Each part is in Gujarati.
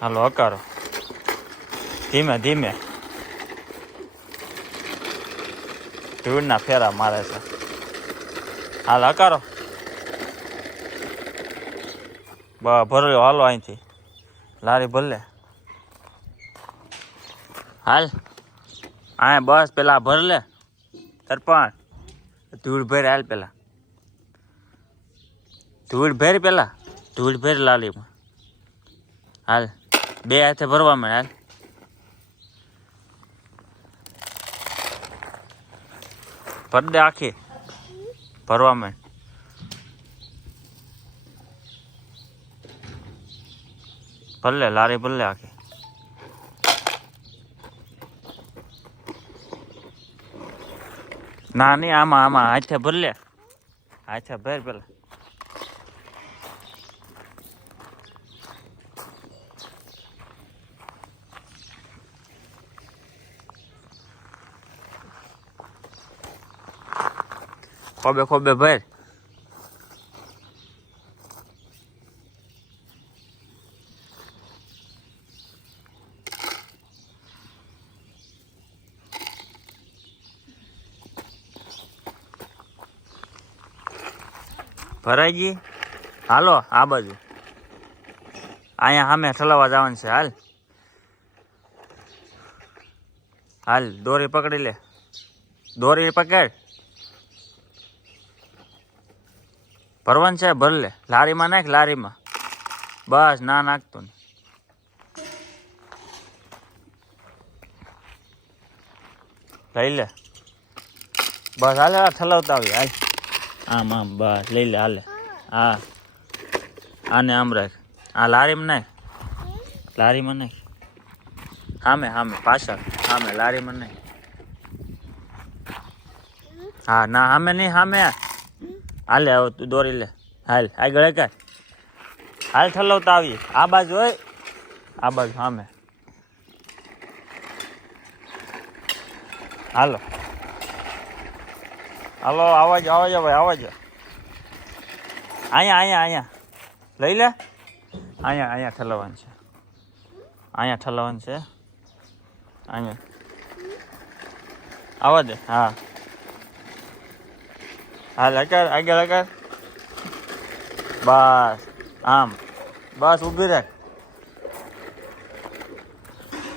હાલો હકારો, ધીમે ધીમે ધૂળના ફેરા મારે છે. હાલ હકારો ભર્યો. હાલો અહીંથી લારી ભરલે. હાલ આ બસ પેલા ભર લે તરપણ ધૂળ ભેર. હાલ પેલા ધૂળ ભેર, પેલા ધૂળ ભેર લાલીમાં. હાલ બે હાથે ભરવા માંડ. હાલ ભર દે આખી, ભરવા માંડ. ભરલે લારી ભરલે આખી. ના નહીં, આમાં આમાં હાથે ભર લે. હાથે ભર પેલા. ખોબે ખોબે ભર. ભરાઈ ગઈ. હાલો આ બાજુ, અહીંયા સામે ઠલાવા જવાનું છે. હાલ હાલ દોરી પકડી લે, દોરી પકડ. ભરવાનું છે, ભર લે. લારીમાં નાખ, લારીમાં. બસ ના નાખતો ને. લઈ લે બસ. હાલે ઠલાવતા આવી. હાલ આમ આમ બસ લઈ લે. હાલે હા, આને આમ રાખ. આ લારીમાં નાખ, લારીમાં નાખ. સામે સામે પાછળ સામે લારીમાં નાખ. હા ના સામે નહીં, સામે. હાલે હવે તું દોરી લે. હાલ આગળ કર. હાલ ઠલવતા આવીએ. આ બાજુ હોય, આ બાજુ સામે. હાલો હાલો આવાજ આવાજ ભાઈ આવાજ. અહીંયા અહીંયા અહીંયા લઈ લે. અહીંયા અહીંયા ઠલવવાનું છે, અહીંયા ઠલવવાનું છે. અહીંયા આવા દે. હા હાલ આગળ આગળ આગળ. બસ આમ, બસ ઊભી રાખ.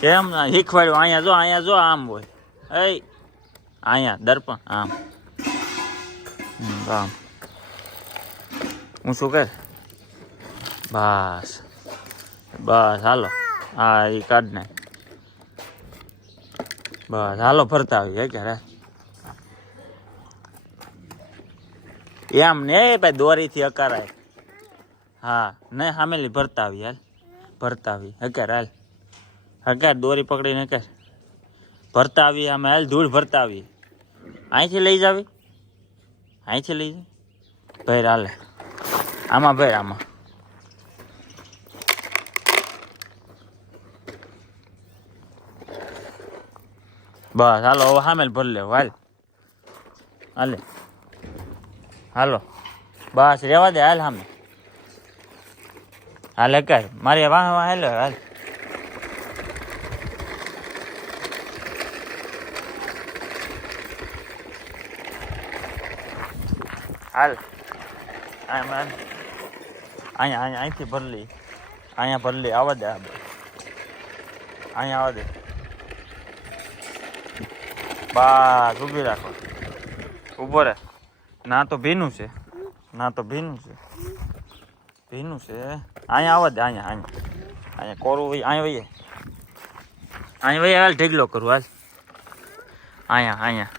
કેમ શીખવાડ્યું? અહીંયા જો આમ હોય. અહીંયા દર્પણ આમ આમ હું શું કર. બસ બસ હાલો. હા એ કાઢ નાખ. બસ હાલો ફરતા આવી. ક્યારે એમ ને ભાઈ દોરીથી અકારાય. હા નહીં સામેલી ભરતા આવી. હાલ ભરતા આવી. હકાર હાલ હકાર દોરી પકડીને હકાર ભરતા આવી. આમે હાલ ધૂળ ભરતા આવી. અહીંથી લઈ જાવી, અહીંથી લઈ જાય ભેર. હાલે આમાં ભેર, આમાં. બસ હાલો હવે સામેલ ભર લે. હાલ હાલે હાલો બસ રેવા દે. હાલ સામે હાલ કર. મારી વાહ વાહ હાલો. હાલ હાલ અહીંયા અહીંયા અહીંથી ભર લઈ. અહીંયા ભર લઈ. આવવા દે. અહીંયા આવવા દે. બસ ઊભી રાખો. ઊભો રહે. ના તો ભીનું છે, ના તો ભીનું છે, ભીનું છે. અહીંયા આવવા દે. અહીંયા અહીંયા અહીંયા કોરું ભાઈ. અહીંયા વહીએ, અહીંયા વહીએ. હાલ ઢેગલો કરું. હાલ અહીંયા અહીંયા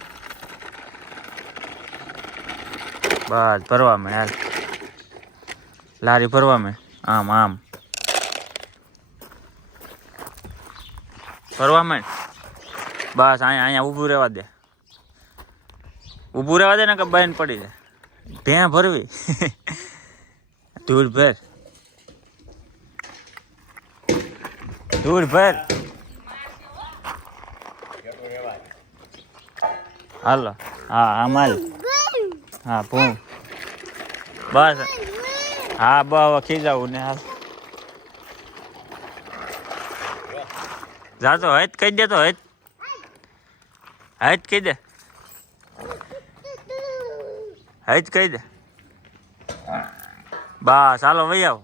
બસ ભરવા માંડ. હાલ લારી ભરવા માંડ. આમ આમ ભરવા માંડ. બસ અહીંયા ઊભું રહેવા દે. ઊભું રહેવા દે ને કે બહેન પડી જાય. ભેં ભરવી. ધૂળ ભર, ધૂળ ભર. હાલો હા હા માલ. હા પૂ બસ. હા બસ હવે ખીજાવું ને. હાલ જાતો હેત કહી દે તો હેત કહી દે કહી દે બસ હાલો વહી આવો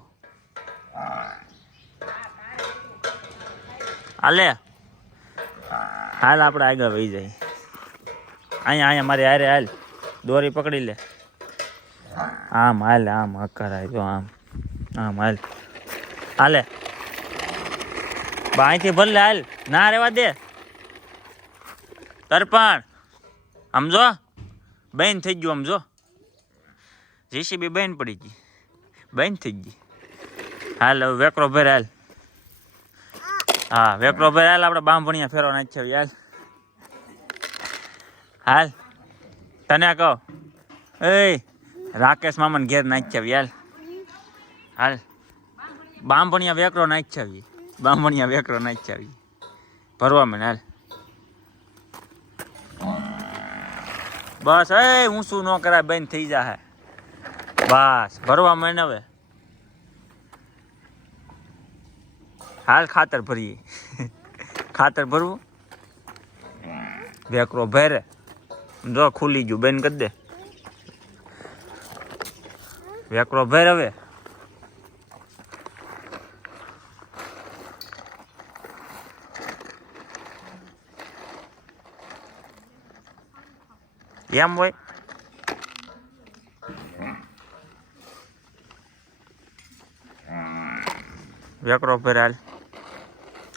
હાલે હાલ આપણે આગળ વહી જાય અહીંયા મારી હારે હાલ દોરી પકડી લે આમ હાલ આમ અકરાય જો આમ હાલ હાલે બા અહીંથી ભલે હાલ ના રેવા દે તરપણ સમજો બેન થઈ ગયું સમજો જીસીબી બેન પડી ગઈ બેન થઈ ગઈ હાલ હવે વેકરો ભેર હાલ હા વેકરો ભેર હાલ આપણે બાંભણિયા ફેરવા નાખી હાલ હાલ તને કહો એ રાકેશ મામાને ઘેર નાખી હાલ હાલ બાંભણિયા વેકરો નાખી બાંભણિયા વેકરો નાખી ભરવા મને હાલ બસ એ ઊંચું ન કરાય બેન થઈ જાય બસ ભરવા મને હવે હાલ ખાતર ભરીએ ખાતર ભરવું વેકરો ભેરે જો ખુલી ગયું બેન કરી દે વેકરો ભેર હવે એમ હોય વેકરો ભેર હાલ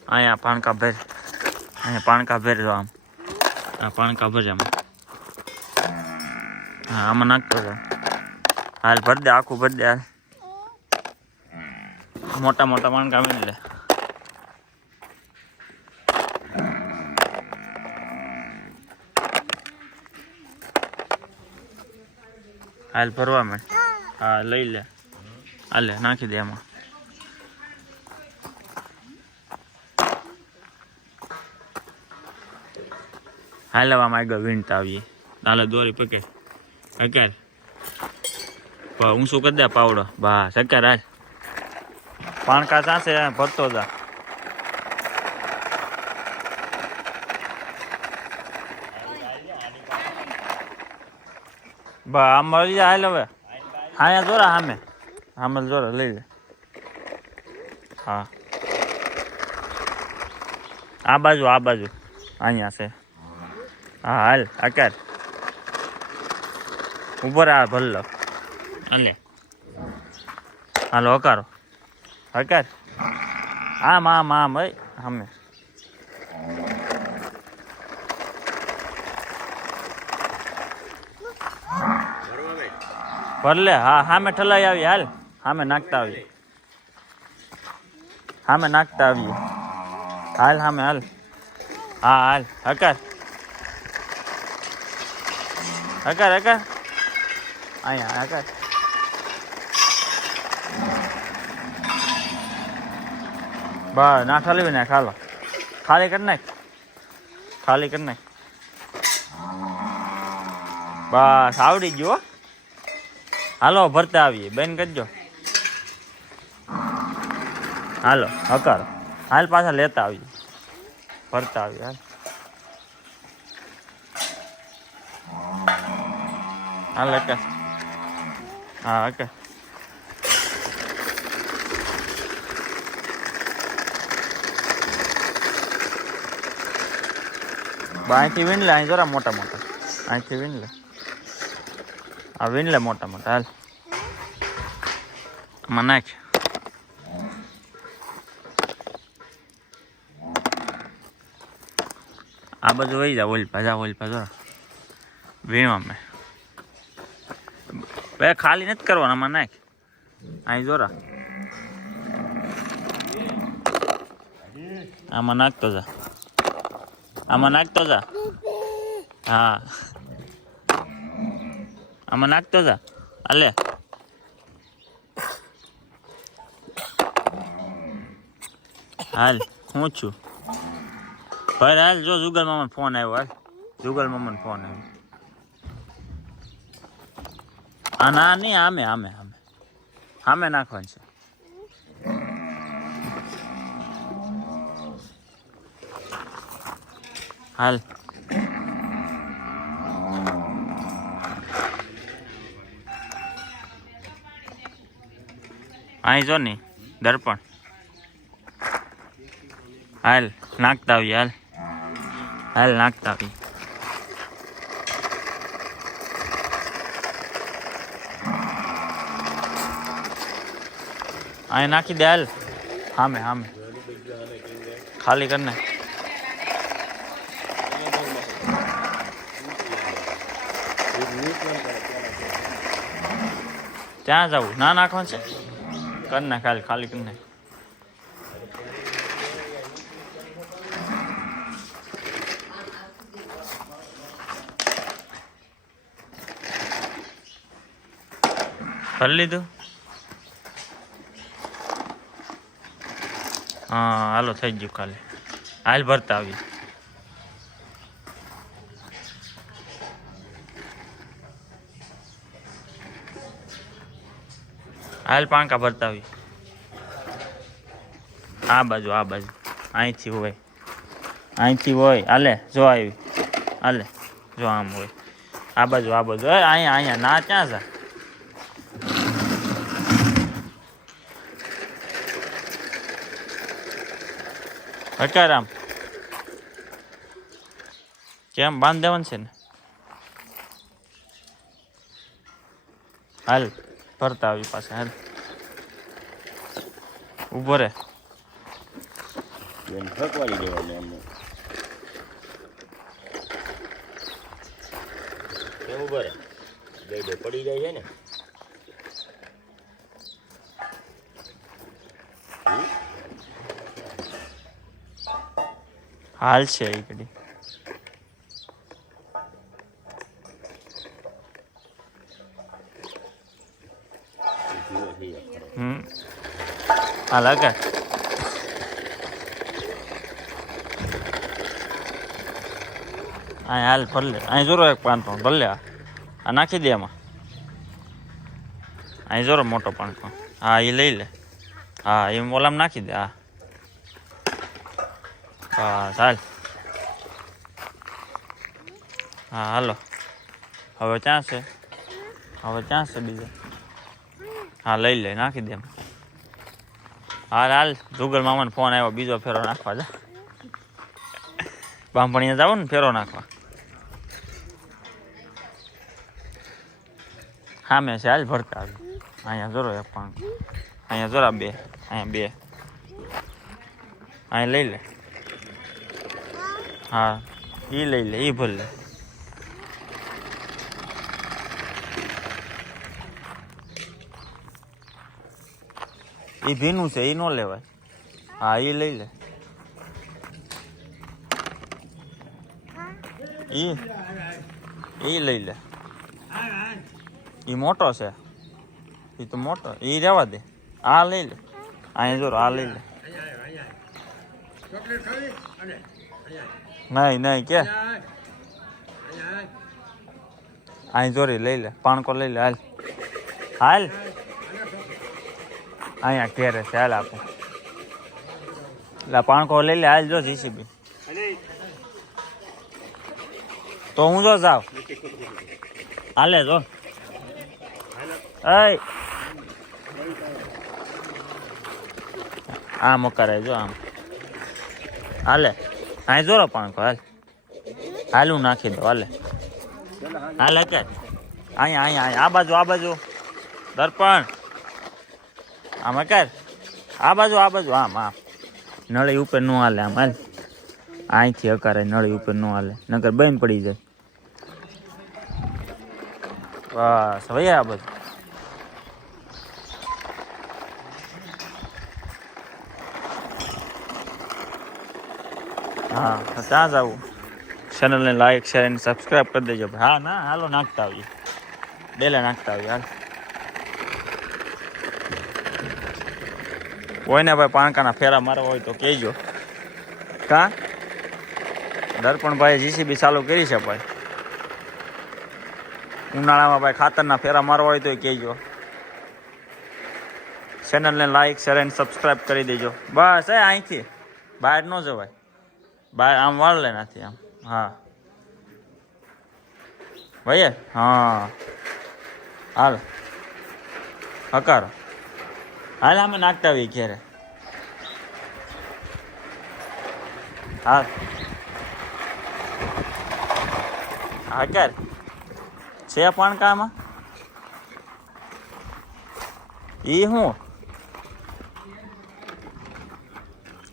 અહીંયા પાણકા ભેર અહીંયા પાણકા ભેર જો આમ આ પાણકા ભેર આમાં હા આમાં નાખતો હતો હાલ ભર દે આખું ભર દે હાલ મોટા મોટા પાણકા વીણ લે હાલ ભરવા માંડ હા લઈ લે હાલે નાખી દે એમાં હાલ હવામાં આગળ વીણતા આવીએ હાલે દોરી પકે અકાર ઊંચું કરી દે પાવડો બસ અકાર હાલ પાણકા ચાંસે ભરતો જા બા આમ મળી જાય હાલ હવે હા જોરા સામે જોરા લઈ લે હા આ બાજુ અહીંયા છે હા હાલ અકાર ઉપર આ ભલ્લો હાલે હાલો અકારો અકાર આમ ભાઈ સામે ભરલે હા સામે ઠલાઈ આવી હાલ સામે નાખતા આવીએ હાલ સામે હાલ હા હાલ હકાર અહીંયા હકાર બસ ના ઠલવી નાખ હાલો ખાલી કરી નાખ બસ આવડી ગયો હાલો ભરતા આવીએ બેન કરજો હાલો હકાર હાલ પાછા લેતા આવીએ ભરતા આવીએ હાલ હકાર હા હકાર અહીંથી વીણ લે અહીં જરા મોટા અહીંથી વીણ લે આ વીણ લે મોટા હાલ આમાં નાખ આ બાજુ વહી જા ઓલપા જરા વીણવા મેં બે ખાલી નથી કરવાના આમાં નાખ અહીં જોરા આમાં નાખતો જા હા આમાં નાખતો જા હાલે હાલ હું છું ભાઈ હાલ જો જુગલ મામાનો ફોન આવ્યો હા ના નહીં આમે નાખવાનું છે હાલ અહીં જો ને દર્પણ હાલ નાખતા આવી હાલ હાલ નાખતા આવી અહીં નાખી દે હાલ હામે હામે ખાલી કરને ત્યાં જવું ના નાખવાનું છે કર નાખ હાલ ખાલી કરી નાખ કરી લીધું હા હાલો થઈ ગયું ખાલી હાલ ભરતા આવી હાલ પાંકા ભરતા આવી આ બાજુ અહીંથી હોય હાલે જો આવી હાલે જો આમ હોય આ બાજુ અહીંયા ના ક્યાં જા હકારામ કેમ બાંધ દેવાનું છે ને હાલ ભરતા આવી પાસે હાલ ઉભો રે ઠકવાડી દેવાનું એમને ઉભો રે બે પડી જાય છે ને હાલ છે એ ઘડી હાલ કે અહીં હાલ ભર લે અહીં જોરો એક પાંચો ભર લે આ નાખી દે એમાં અહીં જોરો મોટો પાંચો હા એ લઈ લે હા એ ઓલામાં નાખી દે હા બસ હાલ હા હાલો હવે ક્યાં છે બીજો હા લઈ લે નાખી દે હાલ જુગલ મામાનો ફોન આવ્યો બીજો ફેરો નાખવા જા બાંભણીયા જાવ ને ફેરો નાખવા હા મેં છે હાલ ભરતા આવી અહીંયા જોરો એક પણ અહીંયા જોરા બે અહીંયા લઈ લે હા એ લઈ લે એ ભર લે એ ભીનું છે એ ન લેવાય હા એ લઈ લે એ લઈ લે એ મોટો છે એ તો મોટો એ રહેવા દે આ લઈ લે અહીંયા જો આ લઈ લે નહીં કે અહીં જોરી લઈ લે પાણકો લઈ લે હાલ અહીંયા ઘેરે છે હાલ આપો એટલે પાણકો લઈ લે હાલ જો જીસીબી તો હું જો જાવ હાલે જો આમ કરાય જો આમ હાલે અહીં જોરો પાણકો હાલું નાખી દો હાલે અત્યારે અહીંયા આ બાજુ દર્પણ આમ કર આ બાજુ આમ નળી ઉપર ન હાલે આમ હાલ અહીંથી હકારે નળી ઉપર ન હાલે નકર બંધ પડી જાય બસ હવે આ બધું હા ત્યાં જવું ચેનલને લાઈક શેર અને સબસ્ક્રાઈબ કરી દેજો હા ના હાલો નાખતા આવીએ ડેલે નાખતા આવીએ હાલ કોઈને ભાઈ પાણકાના ફેરા મારવા હોય તો કહેજો કા દર્પણભાઈ જીસીબી ચાલુ કરી છે ભાઈ ઉનાળામાં ભાઈ ખાતરના ફેરા મારવા હોય તો કહેજો ચેનલને લાઈક શેર અને સબસ્ક્રાઈબ કરી દેજો બસ અહીંથી બહાર ન જવાય બહાર આમ વાળ લે નથી આમ હા ભાઈ હા હાલ હકારો હાલ અમે નાખતા આવીએ ઘેરે હાલ હકાર છે પણ કામાં એ હું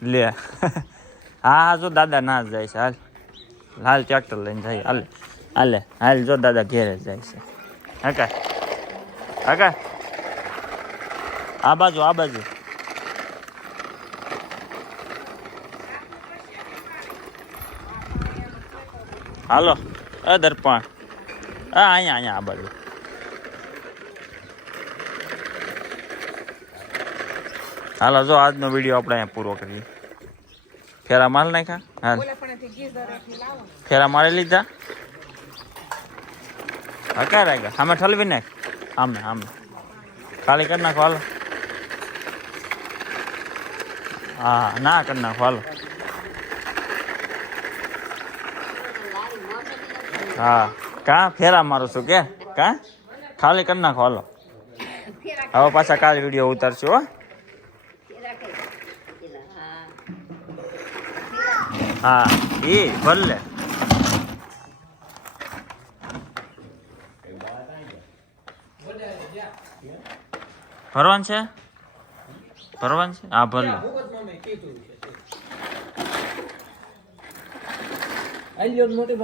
લે હા હા જો દાદા ના જ જાય છે હાલ હાલ ટ્રેક્ટર લઈને જાય હાલે હાલે હાલ જો દાદા ઘેરે જ જાય છે હકા હકા આ બાજુ હાલો દર્પણ અહીંયા આ બાજુ હાલો જો આજનો વિડીયો આપણે અહીંયા પૂરો કરીએ ફેરા માલ નાખ્યા હાલ ફેરા મારી લીધા હકા રાખ્યા આમે ઠલવી નાખ આમે ખાલી કરી નાખો હાલો હા ના કરી નાખો હાલો હા કાં ફેરા મારું છું કે કાં ખાલી કરી નાખો હાલો હવે પાછા કાલે વિડીયો ઉતારશું હો હા એ ભલે ભરવાનું છે હા ભલે મોટી